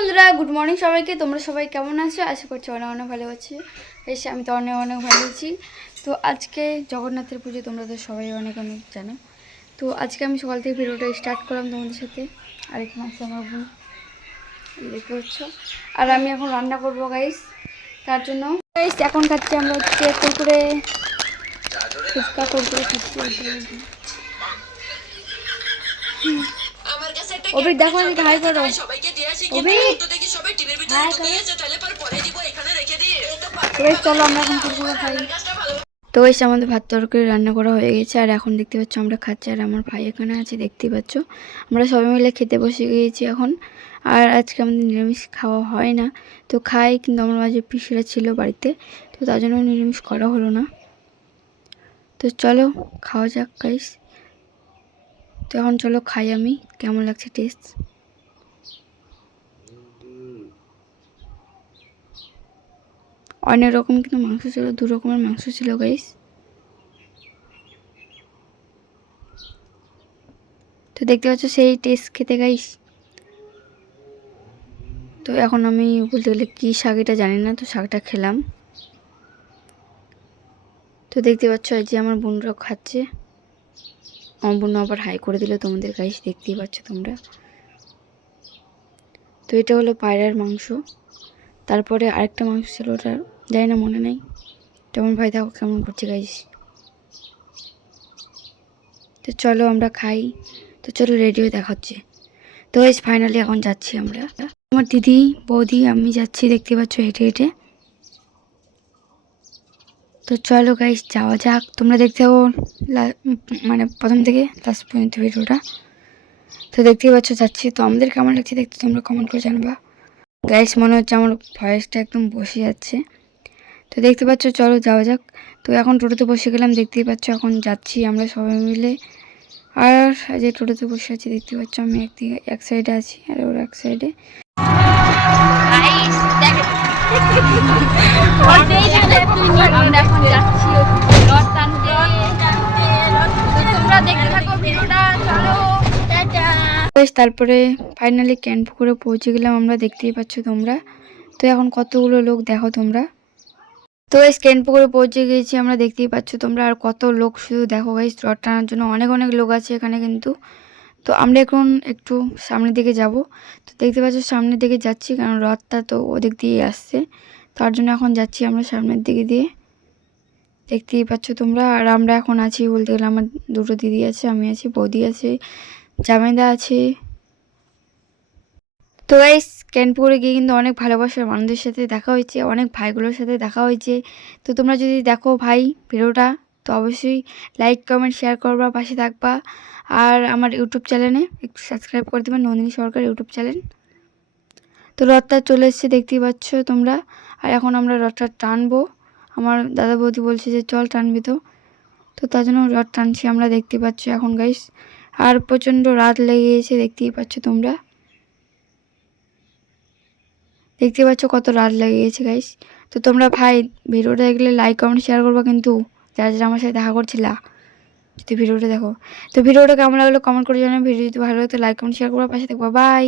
বন্ধুরা good morning সবাইকে। তোমরা সবাই কেমন আছো? আশা করছি অনেক অনেক ভালো আছি। এসে আমি তো অনেক অনেক ভালো আছি। তো আজকে জগন্নাথের পুজো তোমরা তো সবাই অনেক অনেক জানো। তো আজকে আমি সকাল থেকে ভিডিওটা স্টার্ট করলাম তোমাদের সাথে। আর এখানে আছে আমার বোন দেখতে পাচ্ছ? আর আমি এখন রান্না করব গাইস তার জন্য গাইস এখন খাচ্ছি আমরা হচ্ছে কুরকুরে। ফুচকা কুরকুরে খাচ্ছি। কাছে দেখো হাই করো। সবাইকে দিয়ে আসি অভি। দেখি সবাই টিনের ভিতরে ঢুকে গেছে তাহলে পর পরে দিব এখানে রেখে দিই। তো তো চলো আমরা এখন কুরকুরে খাই। তো এসে আমাদের ভাত তরকারি রান্না করা হয়ে গেছে আর এখন দেখতে পাচ্ছ আমরা খাচ্ছি আর আমার ভাই এখানে আছে দেখতেই পাচ্ছ। আমরা সবাই মিলে খেতে বসে গিয়েছি এখন আর আজকে আমাদের নিরামিষ খাওয়া হয় না। তো খাই কিন্তু আমার মাঝে পিসিরা ছিল বাড়িতে তো তার জন্য নিরামিষ করা হলো না। তো চলো খাওয়া যাক গাইস তো এখন চলো খাই আমি কেমন লাগছে টেস্ট অনেক রকম কিন্তু মাংস ছিল, দু রকমের মাংস ছিল গাইস তো দেখতে পাচ্ছ সেই টেস্ট খেতে গাইস তো এখন আমি বলতে গেলে কী শাক এটা জানি না, তো শাকটা খেলাম। তো দেখতে পাচ্ছ যে আমার বোনরা খাচ্ছে। আমার বোন আবার হাই করে দিল তোমাদের গাইস দেখতেই পাচ্ছ তোমরা। তো এটা হলো পায়রার মাংস। তারপরে আরেকটা মাংস ছিল ওটা জানি না, মনে নেই। তেমন ভাই দেখো কেমন করছে গাইস তো চলো আমরা খাই। তো চলো রেডিও দেখাচ্ছে। তো গাইস ফাইনালি এখন যাচ্ছি আমরা। আমার দিদি, বৌদি, আমি যাচ্ছি, দেখতে পাচ্ছ হেঁটে হেঁটে। তো চলো গাইস যাওয়া যাক। তোমরা দেখতে পাবো মানে প্রথম থেকে লাস্ট পর্যন্ত ভিডিওটা। তো দেখতেই পাচ্ছ, যাচ্ছি। তো আমাদের কেমন লাগছে দেখতে তোমরা কমেন্ট করে জানবা। গাইস মনে হচ্ছে আমার ভয়েসটা একদম বসে যাচ্ছে। তো দেখতে পাচ্ছ, চলো যাওয়া যাক। তো এখন টোটোতে বসে গেলাম, দেখতেই পাচ্ছ এখন যাচ্ছি আমরা সবাই মিলে। আর যে টোটোতে বসে আছি, দেখতে পাচ্ছ আমি একদিকে এক সাইডে আছি আর ওর এক সাইডে বেশ, তারপরে ফাইনালি ক্যানপুকুরে পৌঁছে গেলাম আমরা, দেখতেই পাচ্ছ তোমরা। তো এখন কতগুলো লোক, দেখো তোমরা। তো এই স্ক্যান পুকুরে পৌঁছে গিয়েছি, আমরা দেখতেই পাচ্ছ তোমরা আর কত লোক শুধু দেখো গাইস রথ টানার জন্য অনেক অনেক লোক আছে এখানে কিন্তু। তো আমরা এখন একটু সামনের দিকে যাব। তো দেখতে পাচ্ছ সামনের দিকে যাচ্ছি কারণ রথটা তো ওদিক দিয়েই আসছে। তার জন্য এখন যাচ্ছি আমরা সামনের দিকে দিয়ে। দেখতেই পাচ্ছ তোমরা, আর আমরা এখন আছি বলতে গেলে আমার দুটো দিদি আছে, আমি আছি, বৌদি আছে জামেদা আছে। তো গাইস ক্যানপুরে গিয়ে কিন্তু অনেক ভালোবাসার মানুষদের সাথে দেখা হয়েছে, অনেক ভাইগুলোর সাথে দেখা হয়েছে। তো তোমরা যদি দেখো ভাই ভিডিওটা, তো অবশ্যই লাইক কমেন্ট শেয়ার করবা, পাশে থাকবা। আর আমার ইউটিউব চ্যানেলে একটু সাবস্ক্রাইব করে দেবেন নন্দিনী সরকার ইউটিউব চ্যানেল। তো রথটা চলে এসছে, দেখতেই পাচ্ছ তোমরা। আর এখন আমরা রথটা টানবো। আমার দাদা বৌদি বলছে যে, চল টানবি তো। তো তার জন্য রথ টানছি আমরা দেখতে পাচ্ছ এখন গাইস আর প্রচণ্ড রাত লেগে গেছে দেখতেই পাচ্ছ তোমরা। দেখতে পাচ্ছ কত রাত লেগে গেছে গাইস তো তোমরা ভাই, ভিডিওটা দেখলে লাইক কমেন্ট শেয়ার করব কিন্তু যারা যারা আমার সাথে দেখা করছিলা, যদি ভিডিওটা দেখো। তো ভিডিওটা কেমন লাগল কমেন্ট করে জানাবে ভিডিও যদি ভালো লাগতো লাইক কমেন্ট শেয়ার করব, পাশে দেখব বাই